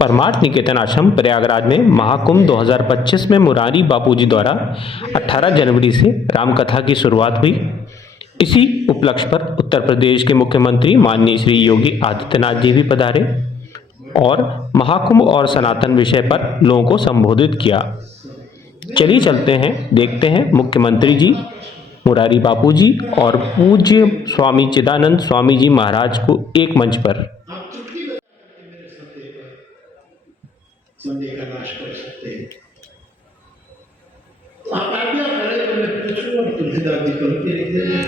परमार्थ निकेतन आश्रम प्रयागराज में महाकुंभ 2025 में मुरारी बापूजी द्वारा 18 जनवरी से रामकथा की शुरुआत हुई। इसी उपलक्ष्य पर उत्तर प्रदेश के मुख्यमंत्री माननीय श्री योगी आदित्यनाथ जी भी पधारे और महाकुंभ और सनातन विषय पर लोगों को संबोधित किया। चलिए चलते हैं, देखते हैं मुख्यमंत्री जी, मुरारी बापूजी और पूज्य स्वामी चिदानंद स्वामी जी महाराज को एक मंच पर। संदेह का नाश कर सकते हैं। आप आज्ञा करें तो मैं पूछूं और तुलसीदास जी पंक्ति लिख देंगे।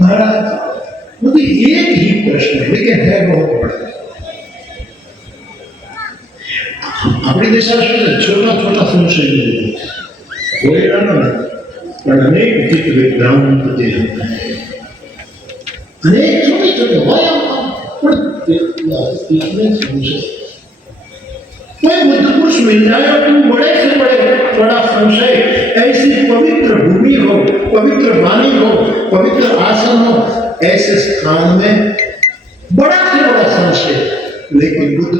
महाराज मुझे एक ही प्रश्न है, लेकिन है बहुत बड़ा। अपने देशास्त्र में छोटा छोटा संशय होएगा ना, पर अनेक चित्र ग्राउंड होते हैं, अनेक छोटे छोटे बुद्ध पुरुष मिल जाए और तुम बड़े से बड़ा संशय, ऐसी पवित्र भूमि हो, पवित्र वाणी हो, पवित्र आसन हो, ऐसे स्थान में बड़ा से बड़ा संशय, लेकिन बुद्ध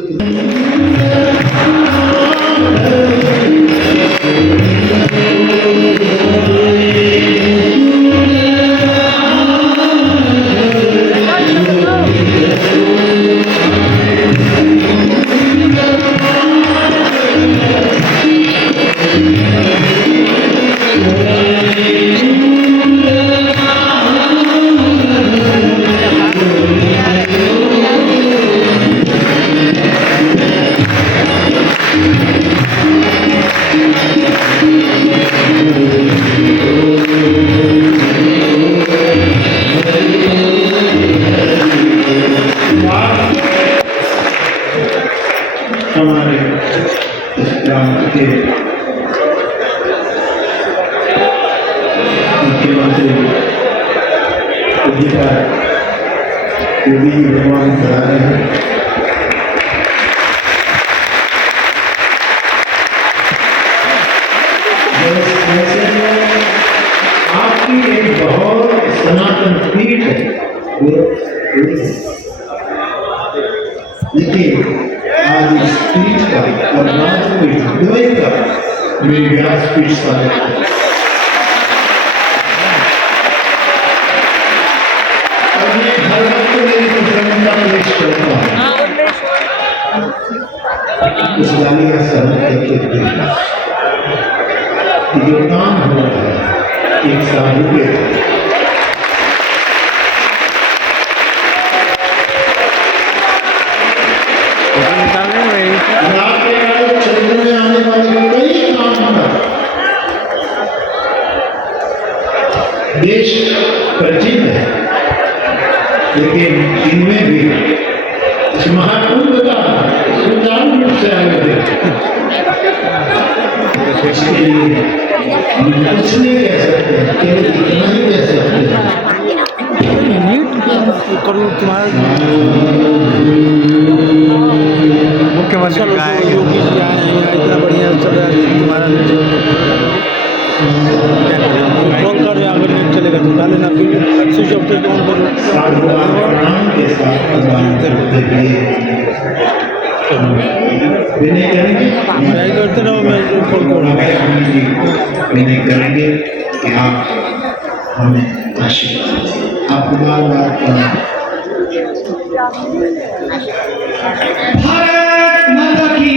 हमारे इस ग्राम के मुख्यमंत्री योगी जी भगवान करा रहे हैं। आपकी एक बहुत सनातन पीठ है, लेकिन आज इस पीठ का और राजपीठ द्वय का मेरी व्यासपीठ साबित है। और मैं हर वक्त मेरी प्रसन्नता पेश करता हूँ, उस गाली का सहन करते हुए जो काम हो रहा है एक साधु के चंद्र में आने वाले कई काम देश प्राचीन है, लेकिन इनमें भी इस महाकुंभ का सुचारू रूप से आयोजन इसके लिए हम कुछ नहीं कह सकते, केवल इतना ही कह सकते हैं मुख्यमंत्री योगी जी आए हैं, इतना बढ़िया चल रहा है तुम्हारा। फोन कर रहे अगर नेट चलेगा तो डाले ना फिर स्विच ऑफ करके ऑन करो। प्रणाम के साथ प्रदान करते हुए विनय करेंगे। ट्राई करते रहो, मैं कॉल करूँगा। विनय करेंगे कि आप हमें आशीर्वाद दें। आपको बार-बार प्रणाम। भारत माता की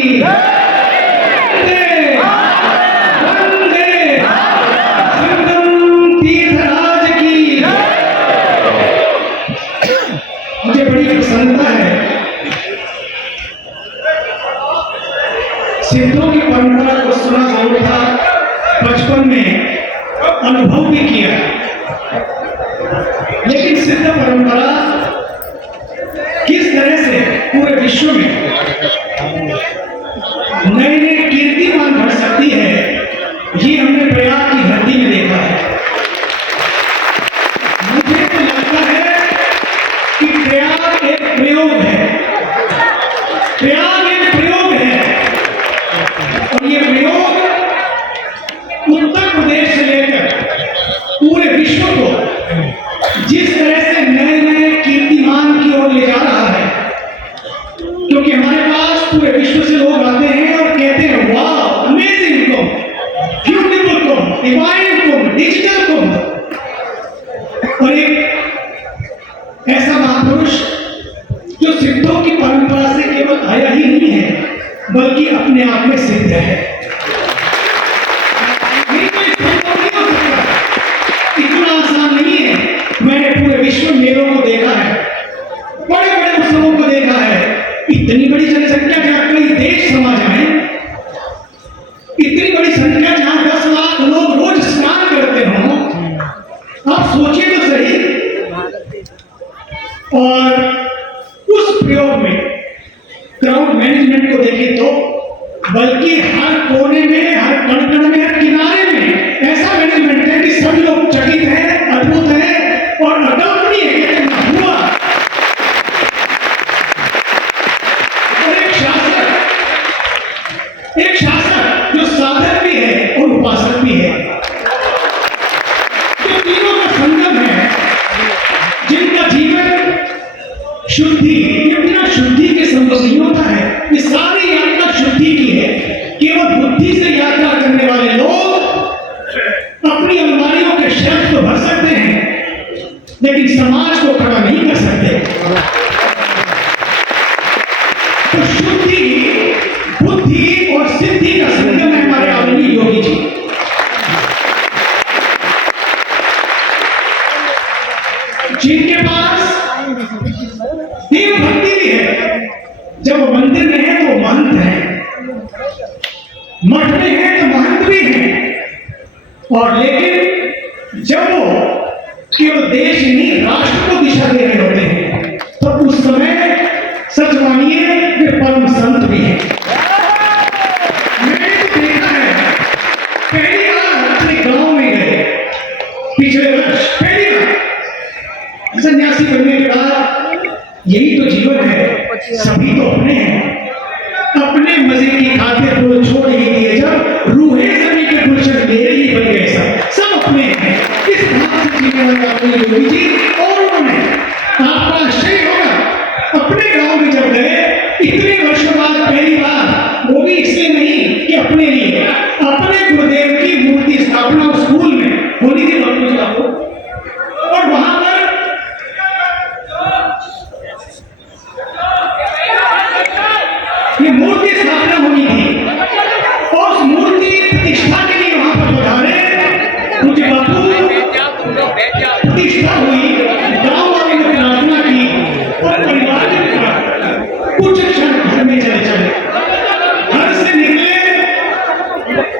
वंदे संगम तीर्थराज की। मुझे बड़ी प्रसन्नता है, सिद्धों की परंपरा को सुना जरूर था, बचपन में अनुभव भी किया, लेकिन सिद्ध परंपरा किस तरह से पूरे विश्व में नए नए कीर्तिमान बढ़ सकती है, ये हमने प्रयाग की धरती में देखा है। मुझे तो लगता है कि प्रयाग एक प्रयोग है, प्रयाग एक प्रयोग है, और ये प्रयोग उत्तर प्रदेश से लेकर पूरे विश्व को जिस तरह से नए नए कीर्तिमान की ओर ले जा रहा है, क्योंकि हमारे पास पूरे विश्व से लोग आते हैं और कहते हैं वाह अमेजिंग कुंभ, ब्यूटीफुल कुंभ, डिवाइन कुंभ, डिजिटल कुंभ। और एक ऐसा महापुरुष जो सिद्धों की परंपरा से केवल आया ही नहीं है, बल्कि अपने आप में सिद्ध है। ये कोई संभव नहीं हो सकता, इतना आसान नहीं है। मैंने पूरे विश्व में मेलों को देखा है, बड़े बड़े उत्सवों को देखा है, इतनी बड़ी जनसंख्या जहां कई देश समा जाए, इतनी बड़ी संख्या जहां 10 लाख लोग रोज स्नान करते हों, आप सोचिए तो सही। और उस प्रयोग में क्राउड मैनेजमेंट को देखें तो बल्कि हर कोने में, हर कण में, हर किनारे में ऐसा मैनेजमेंट है कि सभी लोग चकित हैं, अद्भुत हैं और अकल्पनीय है कि क्या हुआ। और एक शासक जो साधक भी है और उपासक भी है, जो तीनों का संगम है, जिनका जीवन शुद्धि, बिना शुद्धि के संभव नहीं होता है। ये सारी यात्रा शुद्धि की है। केवल बुद्धि से यात्रा करने वाले लोग अपनी अलमारियों के शेल्फ तो भर सकते हैं, लेकिन समाज को खड़ा नहीं कर सकते। तो शुद्धि, बुद्धि और सिद्धि का संगम है हमारे आदरणीय योगी जी। जिनके पास देव भक्ति भी है, जब वो मंदिर में है तो महंत है, मठ में है तो महंत भी है, और लेकिन जब वो केवल देश नहीं राष्ट्र को दिशा दे रहे होते हैं, तो उस समय सच मानिए वे परम संत भी हैं। मैंने तो देखा है, पहली बार अपने गांव में गए पिछले वर्ष, पहली बार सन्यासी बनने के बाद यही तो जीवन है, सभी तो अपने हैं, अपने मजे की खातिर वो छोड़ ही दिए जब रूहे सभी के गुलशन मेरे ही बन गए, सब अपने हैं। इस भाव से जीने वाला कोई योगी जी और उन्होंने आपका आश्चर्य होगा, अपने गांव में जब गए इतने वर्षों बाद पहली बार, वो भी इसलिए नहीं कि अपने लिए, अपने गुरुदेव की मूर्ति स्थापना स्कूल में होनी थी बापू जी आपको, और वहां पर ये मूर्ति स्थापना होनी थी, और उस मूर्ति प्रतिष्ठा के लिए वहां पर पधारे मुझे बापू। प्रतिष्ठा हुई, गांव वाले ने प्रार्थना की और परिवार ने प्रार्थना, कुछ क्षण घर में चले चले, घर से निकले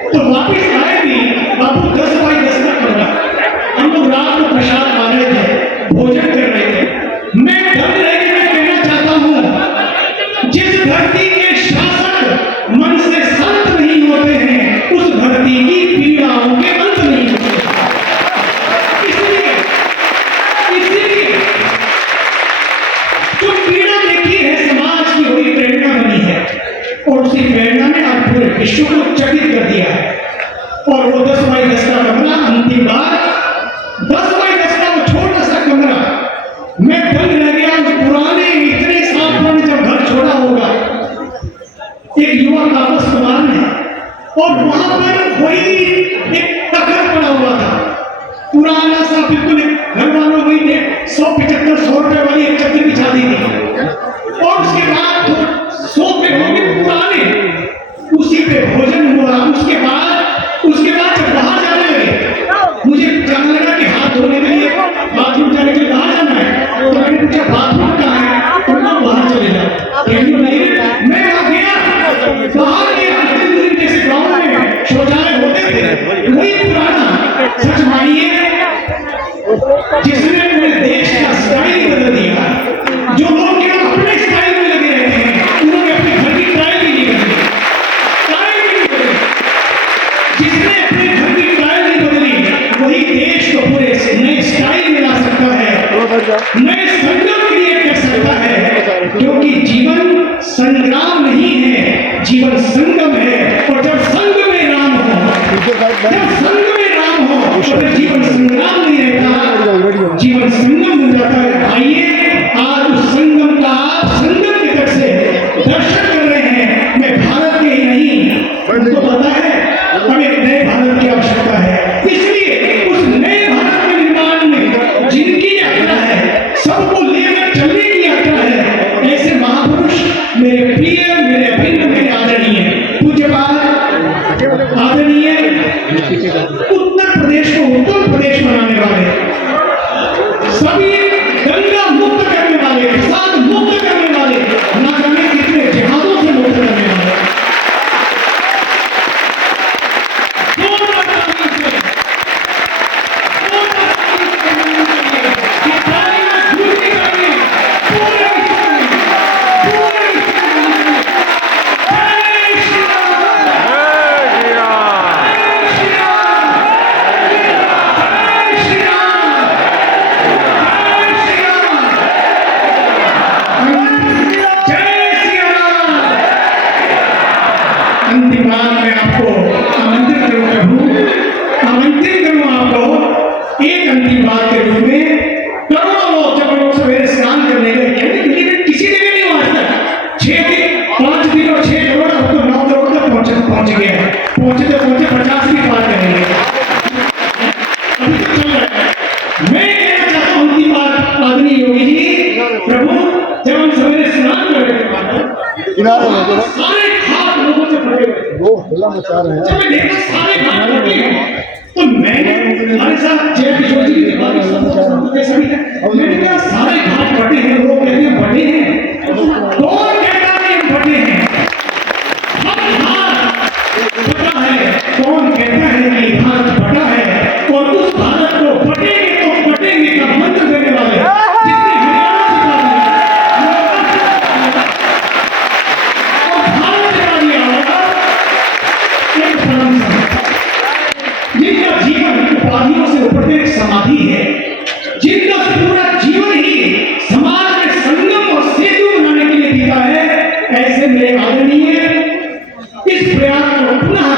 तो वापिस आए भी बापू 10 बाई 10 का कमरा, हम लोग रात को प्रसाद ला रहे थे, भोजन कर रहे थे। मैं डर रहे कि मैं कहना चाहता हूं, जिस धरती के शासक मन से संत नहीं होते हैं, उस धरती की पीड़ाओं के अंत नहीं होते। इसलिए जो पीड़ा देखी है समाज की, वही प्रेरणा बनी है, और उसी प्रेरणा ने आज पूरे विश्व को चकित कर दिया है। और वो 10 बाई 10 का कमरा अंतिम बार 10 बाई 10 का वो छोटा सा कमरा मैं दंग रह गया। उस पुराने इतने साल पुराने जब घर छोड़ा होगा एक युवा तापस कुमार ने, और वहां पर वही एक तखत पड़ा हुआ था पुराना सा, बिल्कुल घर वालों वही थे 175-100 रुपए वाली एक चद्दर बिछा दी थी, और उसके बाद सोफे होंगे पुराने, उसी पे भोजन हुआ। उसके बाद जब बाहर जाने लगे, मुझे जाने लगा कि हाथ धोने के लिए बाथरूम जाने के लिए बाहर जाना है, तो मैंने पूछा बाथरूम कहाँ है, उनको बाहर चले जाओ। मैं वहां गया, बाहर गया, जैसे गाँव में शौचालय होते थे वही पुराना। सच मानिए जिसने पूरे देश का स्टाइल बदल दिया। जो लोग केवल अपने स्टाइल में लगे रहते हैं उन्होंने अपने घर की टाइल भी नहीं बदली, जिसने अपने घर की टाइल नहीं बदली वही देश को पूरे नए स्टाइल में ला सकता है, नए संगम क्रिएट कर सकता है। क्योंकि जीवन संग्राम नहीं है, जीवन संगम है। और जब संग में राम हो, तो फिर जीवन संग्राम नहीं रहता, जीवन संगम हो जाता है। आइए आज उस संगम का आप संगम की तरफ से दर्शन कर रहे हैं। मैं भारत के ही नहीं, उनको पता है हमें नए भारत की आवश्यकता है, इसलिए उस नए भारत के निर्माण में जिनकी यात्रा है, सबको लेकर चलने की यात्रा है, ऐसे महापुरुष मेरे प्रिय, मेरे अभिन्न, मेरे आदरणीय पूज्यपाद आदरणीय उत्तर प्रदेश को उत्तम प्रदेश बनाने वाले, सभी गंगा मुक्त करने वाले, प्रसाद मुक्त करने वाले, ना जाने कितने जिहादों से मुक्त करने वाले, अंतिम बार मैं आपको आमंत्रित करूं आपको एक अंतिम बार के रूप में। करोड़ों लोग जब लोग सवेरे स्नान करने गए, किसी ने भी नहीं हुआ आज तक 6 दिन 5 दिन और 6 करोड़, अब तो 9 करोड़ तक पहुंच गए हैं। पहुंचते 50 भी पार करेंगे, अभी तक चल रहा है। मैं कहना चाहता हूं अंतिम बार आदरणीय योगी जी, प्रभु जब हम सवेरे स्नान कर रहे थे सारे घाट लोगों से भरे हुए, जब मैं देखा सारे घाट भरे हैं, तो मैंने हमारे साथ जय किशोर जी के बारे में सभी का मैंने कहा सारे घाट भरे हैं, लोग कहते हैं भरे हैं, कौन कहता है भरे हैं? हर घाट भरा है, कौन कहता है कि भारत भरा है? और उस भारत को बटेंगे तो बटेंगे का मंत्र देने वाले जिसने जिनका जीवन उपाधियों से उपरते समाधि है, जिनका पूरा जीवन ही समाज में संगम और सेतु बनाने के लिए बीता है, ऐसे मेरे आदरणीय इस प्रयास को पुनः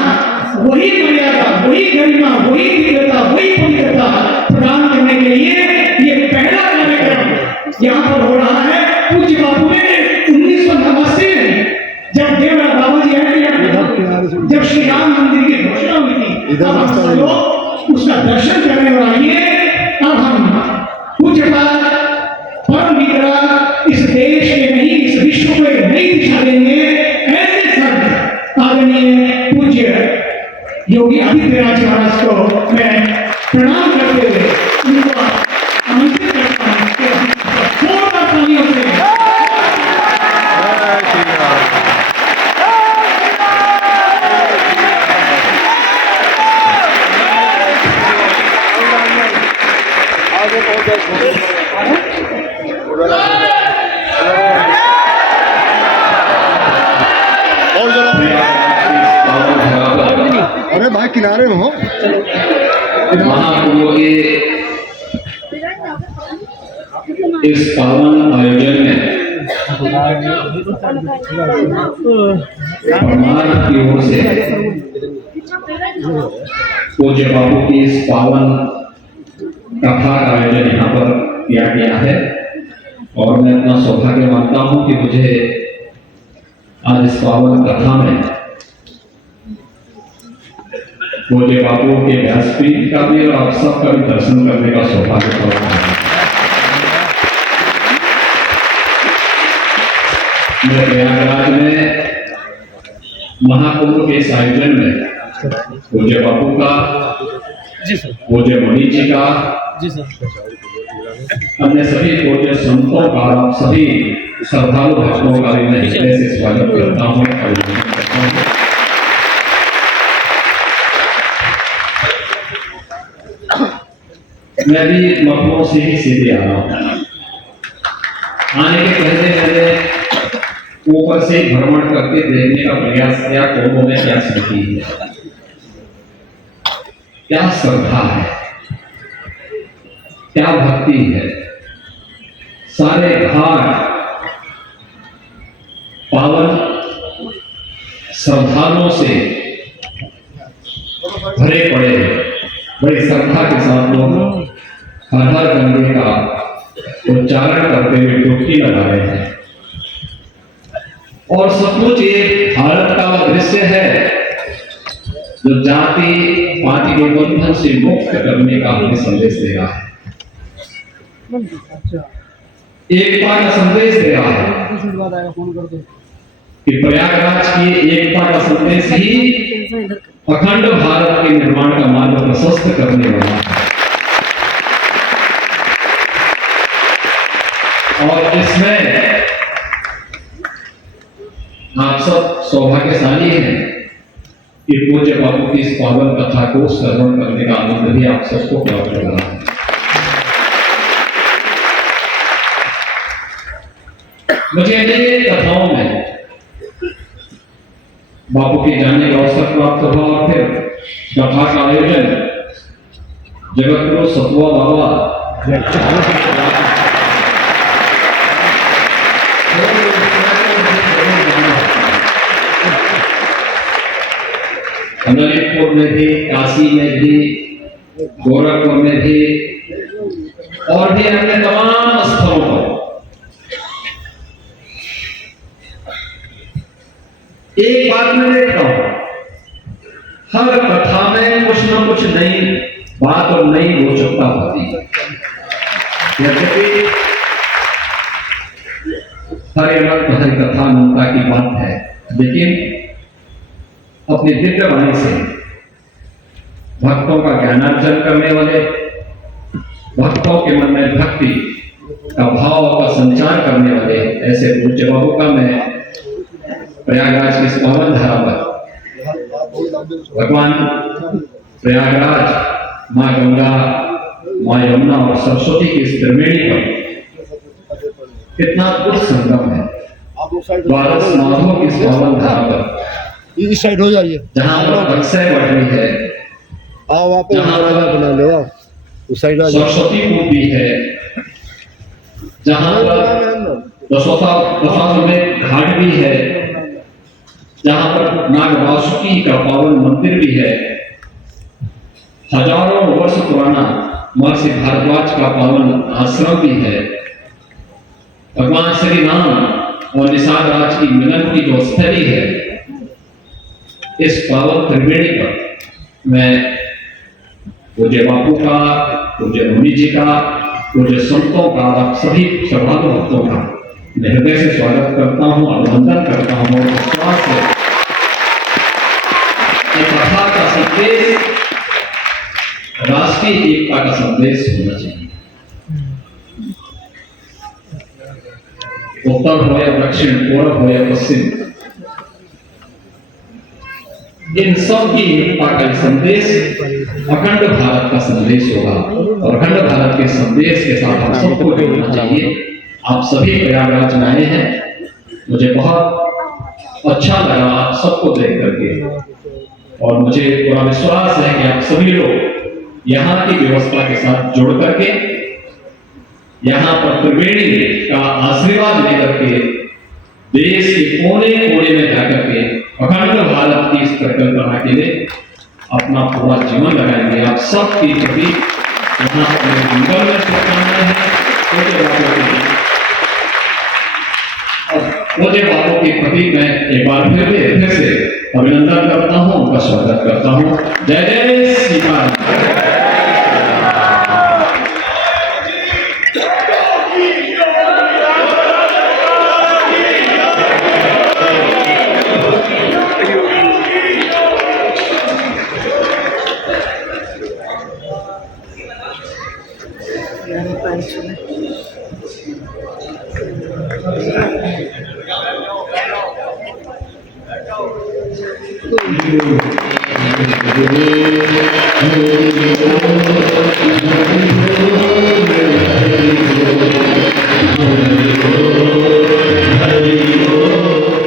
वही मर्यादा, वही गरिमा, वही दिव्यता, वही पवित्रता प्रदान करने के लिए ये पहला कार्यक्रम यहाँ पर हो रहा है। पूज्य बापू ने 1989 में जब देवरा बाबा जी आए, जब श्री राम मंदिर की घोषणा हुई थी, लोग उसका दर्शन करने और आइए। अब हम पूज्यपाद परम विग्रह इस देश के नहीं, इस विश्व को एक नई दिशा देंगे। ऐसे संत आदरणीय पूज्य योगी आदित्यनाथ महाराज को मैं प्रणाम करते हुए उनको आमंत्रित करता हूं कि जोरदार तालियों से अरे भाई किनारे में हो। महाकुंभ के इस पावन आयोजन में परमार्थ की ओर से पूज्य बापू की इस पावन कथा का आयोजन यहाँ पर किया गया है और मैं अपना सौभाग्य मानता हूँ कि मुझे आज इस पावन कथा में पूज्य बापू के व्यासपीठ का भी और आप सबका भी दर्शन करने का सौभाग्य प्राप्त है। मैं प्रयागराज में महाकुंभ के इस आयोजन में पूज्य बापू का, पूज्य मुनि जी का, अन्य सभी पूज्य संतों का, आप सभी श्रद्धालु भक्तों का भी मैं हृदय से स्वागत करता हूँ। मैं भी लखनऊ से ही सीधे आ रहा हूँ। आने के पहले मैंने ऊपर से भ्रमण करके देखने का प्रयास किया कुंभ में क्या स्थिति है, क्या श्रद्धा है, क्या भक्ति है। सारे घाट पावन श्रद्धालुओं से भरे पड़े हैं। बड़ी श्रद्धा के साथ लोग हर हर गंगे का उच्चारण करते हुए डुबकी लगा रहे हैं और सचमुच ये भारत का वह दृश्य है जो जाति पाति के बंधन से मुक्त करने का हमें संदेश दे रहा है, एकता का संदेश दे रहा है कि प्रयागराज की एकता का संदेश ही अखंड भारत के निर्माण का मार्ग प्रशस्त करने वाला है। और इसमें आप सब सौभाग्यशाली हैं कि पूज्य बापू की इस पावन कथा को श्रवण करने का आनंद भी आप सबको प्राप्त हो रहा है। मुझे अनेक कथाओं में बापू के जानने का अवसर प्राप्त हुआ और फिर कथा का आयोजन जगतगुरु सतुआ बाबा ललितपुर में भी, काशी में भी, गोरखपुर में भी और भी अन्य तमाम स्थलों पर एक बात मैं देखता हूं, हर कथा में कुछ ना कुछ नई बात और नई रोचकता होती है। यद्यपि हर हर कथा अनंता की बात है, लेकिन अपनी दिव्य वाणी से भक्तों का ज्ञानार्जन करने वाले, भक्तों के मन में भक्ति का भाव का संचार करने वाले ऐसे पूज्य बाबू का मैं प्रयागराज की इस पावन धारा पर भगवान प्रयागराज, माँ गंगा, माँ यमुना और सरस्वती की इस त्रिवेणी पर कितना अद्भुत संगम है। 12 माधों की इस पावन धारा पर इस साइड हो जाइए, जहाँ पर अक्षय बढ़ रही है, आओ आप बना लो, आओ उस साइड सरस्वती कूप भी है, जहाँ पर दशाश्वमेध घाट भी है, जहाँ पर नाग वासुकी का पावन मंदिर भी है, हजारों वर्ष पुराना महर्षि भारद्वाज का पावन आश्रम भी है, भगवान श्री राम और निषाद राज की मिलन की जो स्थली है, इस पावन त्रिवेणी पर मैं पूज्य बापू का, पूज्य मुनि जी का, पूज्य संतों का, आप सभी श्रद्धालु भक्तों का मैं हृदय से स्वागत करता हूँ, अभिनंदन करता हूँ और विश्वास है कि कथा का संदेश राष्ट्रीय एकता का संदेश होना चाहिए। उत्तर हो या दक्षिण, पूर्व हो या पश्चिम, इन सब की एकता का संदेश अखंड भारत का संदेश होगा और अखंड भारत के संदेश के साथ हम सबको जोड़ना चाहिए। आप सभी प्रयागराज में आए हैं, मुझे बहुत अच्छा लगा आप सबको देख करके और मुझे पूरा विश्वास है कि आप सभी लोग यहाँ की व्यवस्था के साथ जुड़ करके यहाँ पर त्रिवेणी का आशीर्वाद लेकर के देश के कोने कोने में जाकर के अखंड भारत की इस परिकल्पना के लिए अपना पूरा जीवन लगाएंगे। आप सबके प्रति यहाँ अपने जीवन में शुभकामनाएं हैं। छोटे बातों के प्रति मैं एक बार फिर से अभिनंदन करता हूँ, उनका स्वागत करता हूँ। जय जय श्री राम।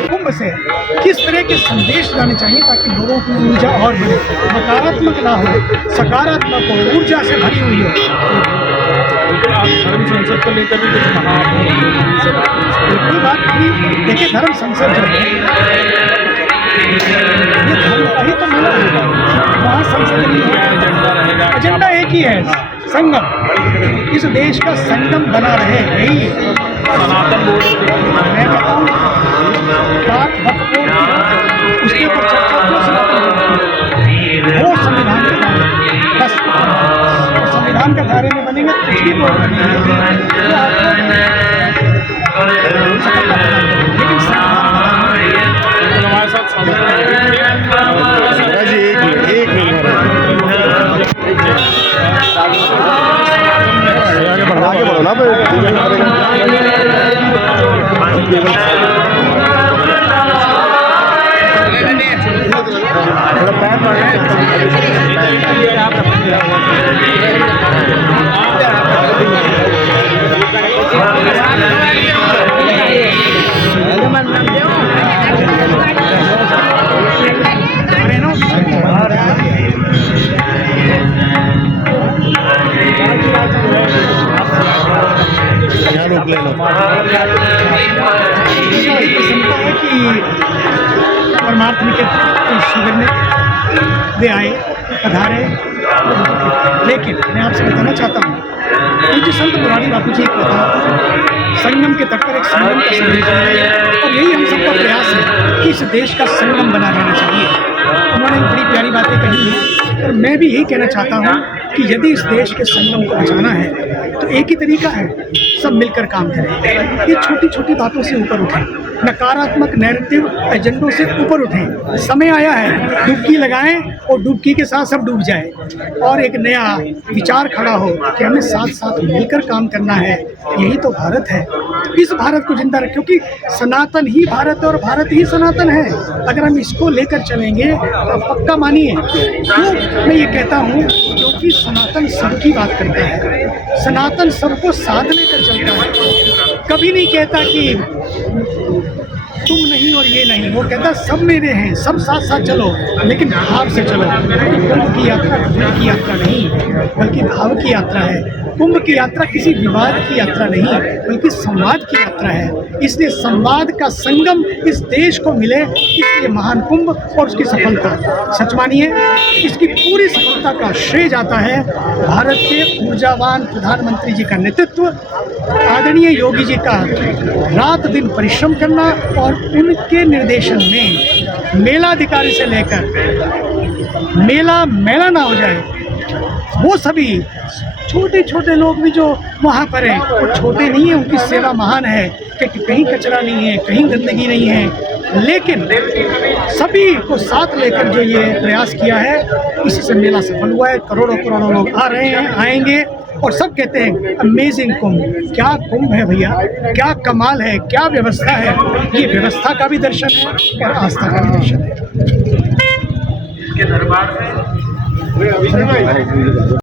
कुंभ से किस तरह के संदेश जाने चाहिए ताकि लोगों की ऊर्जा और बढ़े, नकारात्मक ना हो, सकारात्मक हो, ऊर्जा से भरी हुई हो। आप धर्म संसद को लेकर भी कुछ कहा आपने? बिल्कुल बात की। देखिए, धर्म संसद जो है ये धर्म का ही तो मेला होगा, वहाँ संसद नहीं है। एजेंडा एक ही है, संगम। इस देश का संगम बना रहे, यही सनातन बोर्ड मैं बताऊँ बात महत्वपूर्ण उसके ऊपर चर्चा क्यों सनातन वो संविधान के दायरे बस और संविधान के दायरे में बनेंगे तो कुछ भी बोर्ड बनेंगे लेकिन हमारे साथ आगे बढ़ो ना परमार्थ निकेतन शिविर में वे आए, पधारे। लेकिन मैं आपसे बताना चाहता हूँ, पूज्य संत मुरारी बापू जी की कथा संगम के तट पर एक संगम का संदेश है और यही हम सबका प्रयास है कि इस देश का संगम बना रहना चाहिए। उन्होंने बड़ी प्यारी बातें कही हैं और मैं भी यही कहना चाहता हूँ कि यदि इस देश के संगम को बचाना है तो एक ही तरीका है, सब मिलकर काम करें। ये छोटी छोटी बातों से ऊपर उठें, नकारात्मक नैरेटिव एजेंडों से ऊपर उठें। समय आया है, डुबकी लगाएं और डुबकी के साथ सब डूब जाए और एक नया विचार खड़ा हो कि हमें साथ साथ मिलकर काम करना है। यही तो भारत है। इस भारत को जिंदा रखें, क्योंकि सनातन ही भारत है और भारत ही सनातन है। अगर हम इसको लेकर चलेंगे तो पक्का मानिए। क्यों मैं ये कहता हूँ? क्योंकि सनातन सबकी बात करता है, सनातन सबको साथ लेकर चलता है। कभी नहीं कहता कि तुम नहीं और ये नहीं, वो कहता सब मेरे हैं, सब साथ साथ चलो, लेकिन भाव से चलो। कुंभ की यात्रा भूल की यात्रा नहीं, बल्कि भाव की यात्रा है। कुंभ की यात्रा किसी विवाद की यात्रा नहीं, बल्कि संवाद की यात्रा है। इसलिए संवाद का संगम इस देश को मिले, इसलिए महान कुंभ और उसकी सफलता सच मानिए, इसकी पूरी सफलता का श्रेय जाता है भारत के ऊर्जावान प्रधानमंत्री जी का नेतृत्व, आदरणीय योगी जी का रात दिन परिश्रम करना और उनके निर्देशन में मेलाधिकारी से लेकर मेला ना हो जाए। वो सभी छोटे छोटे लोग भी जो वहाँ पर हैं, वो छोटे नहीं हैं, उनकी सेवा महान है कि कहीं कचरा नहीं है, कहीं गंदगी नहीं है। लेकिन सभी को साथ लेकर जो ये प्रयास किया है, इसी से मेला सफल हुआ है। करोड़ों करोड़ों लोग आ रहे हैं, आएंगे और सब कहते हैं अमेजिंग कुंभ। क्या कुंभ है भैया, क्या कमाल है, क्या व्यवस्था है। ये व्यवस्था का भी दर्शन है और आस्था का भी दर्शन है।